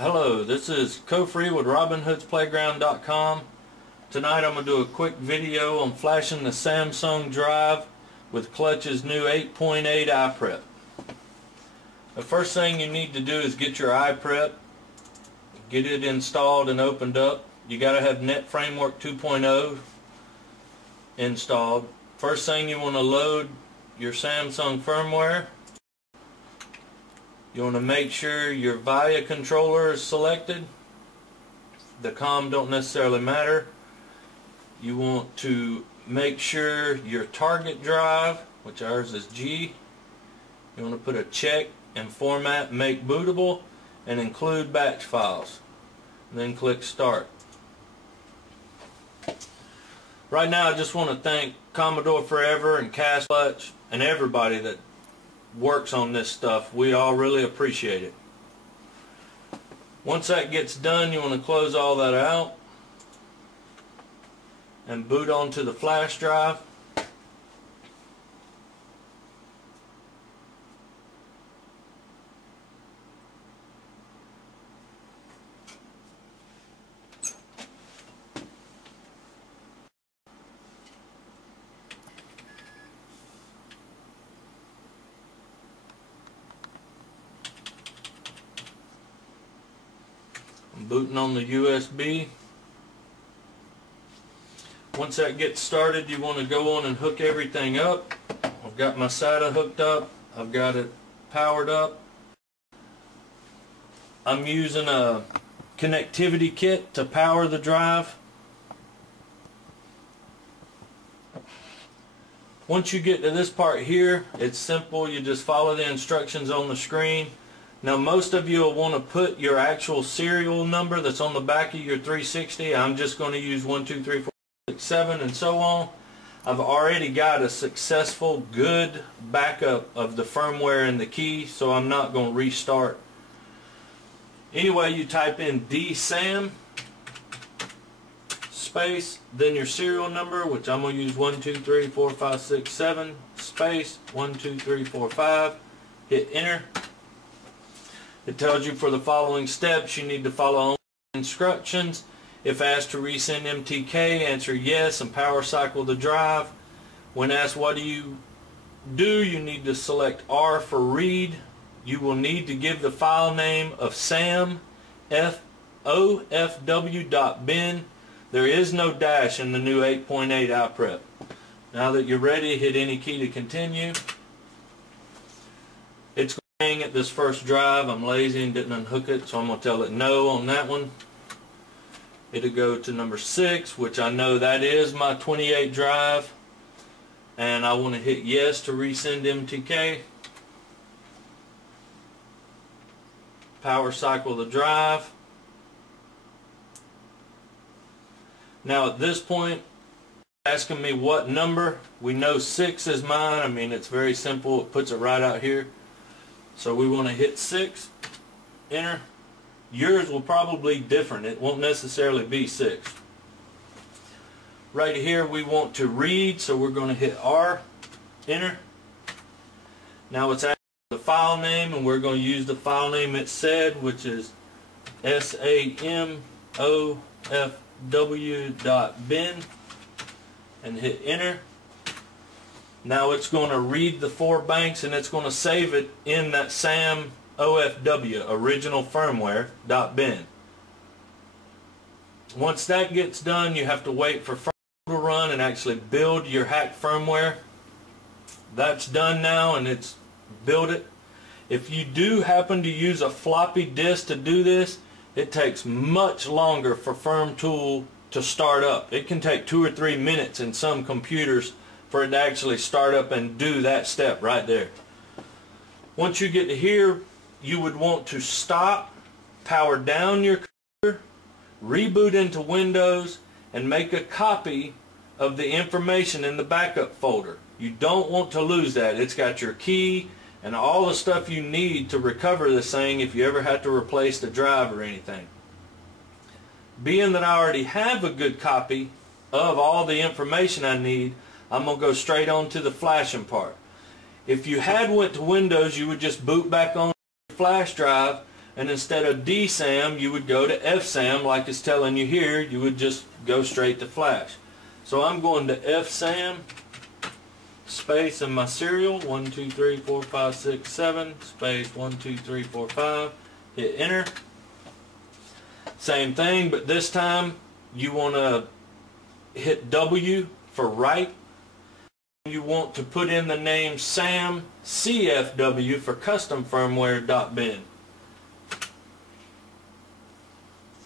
Hello, this is Kofree with RobinHoodsPlayground.com. Tonight I'm going to do a quick video on flashing the Samsung drive with Clutch's new 8.8 Iprep. The first thing you need to do is get your Iprep, get it installed and opened up. You got to have Net Framework 2.0 installed. First thing you want to load your Samsung firmware. You want to make sure your VIA controller is selected. The COM don't necessarily matter. You want to make sure your target drive, which ours is G, you want to put a check and format make bootable and include batch files. And then click start. Right now I just want to thank Commodore Forever and Cast Clutch and everybody that works on this stuff. We all really appreciate it. Once that gets done, you want to close all that out and boot onto the flash drive. I'm booting on the USB. Once that gets started, you want to go on and hook everything up. I've got my SATA hooked up. I've got it powered up. I'm using a connectivity kit to power the drive. Once you get to this part here, it's simple. You just follow the instructions on the screen. Now most of you will want to put your actual serial number that's on the back of your 360. I'm just going to use 1, 2, 3, 4, 6, 7 and so on. I've already got a successful good backup of the firmware and the key, so I'm not going to restart. Anyway, you type in DSAM space, then your serial number, which I'm going to use 1, 2, 3, 4, 5, 6, 7 space 1, 2, 3, 4, 5. Hit enter. It tells you for the following steps you need to follow instructions. If asked to resend MTK, answer yes and power cycle the drive. When asked what do, you need to select R for read. You will need to give the file name of samofw.bin. There is no dash in the new 8.8 Iprep. Now that you're ready, hit any key to continue. It's at this first drive. I'm lazy and didn't unhook it, so I'm going to tell it no on that one. It'll go to number 6, which I know that is my 28 drive, and I want to hit yes to resend MTK. Power cycle the drive. Now at this point, asking me what number. We know 6 is mine. I mean, it's very simple. It puts it right out here. So we want to hit 6, enter. Yours will probably be different. It won't necessarily be 6. Right here we want to read, so we're going to hit R, enter. Now it's asking the file name, and we're going to use the file name it said, which is samofw.bin, and hit enter. Now it's going to read the 4 banks and it's going to save it in that SAM OFW, original firmware.bin. Once that gets done, you have to wait for firmware to run and actually build your hacked firmware. That's done now and it's built it. If you do happen to use a floppy disk to do this, it takes much longer for FirmTool to start up. It can take 2 or 3 minutes in some computers for it to actually start up and do that step right there. Once you get to here, you would want to stop, power down your computer, reboot into Windows, and make a copy of the information in the backup folder. You don't want to lose that. It's got your key and all the stuff you need to recover this thing if you ever have to replace the drive or anything. Being that I already have a good copy of all the information I need, I'm going to go straight on to the flashing part. If you had went to Windows, you would just boot back on your flash drive, and instead of DSAM you would go to FSAM like it's telling you here. You would just go straight to flash. So I'm going to FSAM space in my serial 1 2 3 4 5 6 7 space 1 2 3 4 5, hit enter. Same thing, but this time you want to hit W for write. You want to put in the name SAM CFW for custom firmware.bin.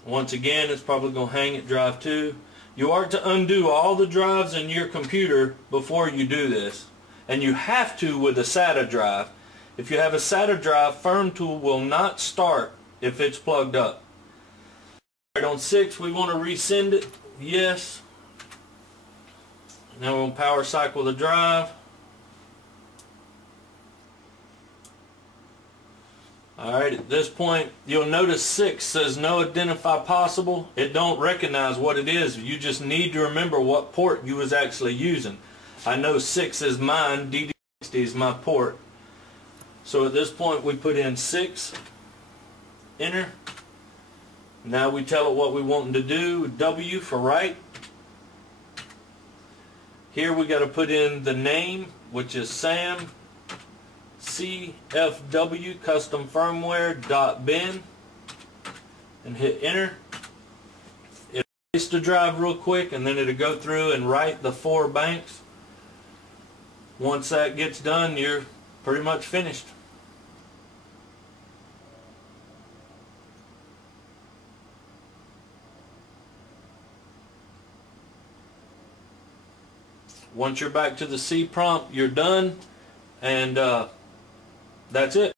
Once again, it's probably going to hang at drive 2. You are to undo all the drives in your computer before you do this, and you have to with a SATA drive. If you have a SATA drive, firm tool will not start if it's plugged up. Alright, on 6 we want to resend it. Yes. Now we're going to power cycle the drive. Alright, at this point you'll notice 6 says no identify possible. It don't recognize what it is. You just need to remember what port you was actually using. I know 6 is mine, DD60 is my port. So at this point we put in 6, enter. Now we tell it what we want to do, W for write. Here we got to put in the name, which is SAM CFW custom firmware.bin, and hit enter. It'll erase the drive real quick, and then it'll go through and write the 4 banks. Once that gets done, you're pretty much finished. Once you're back to the C prompt, you're done, and that's it.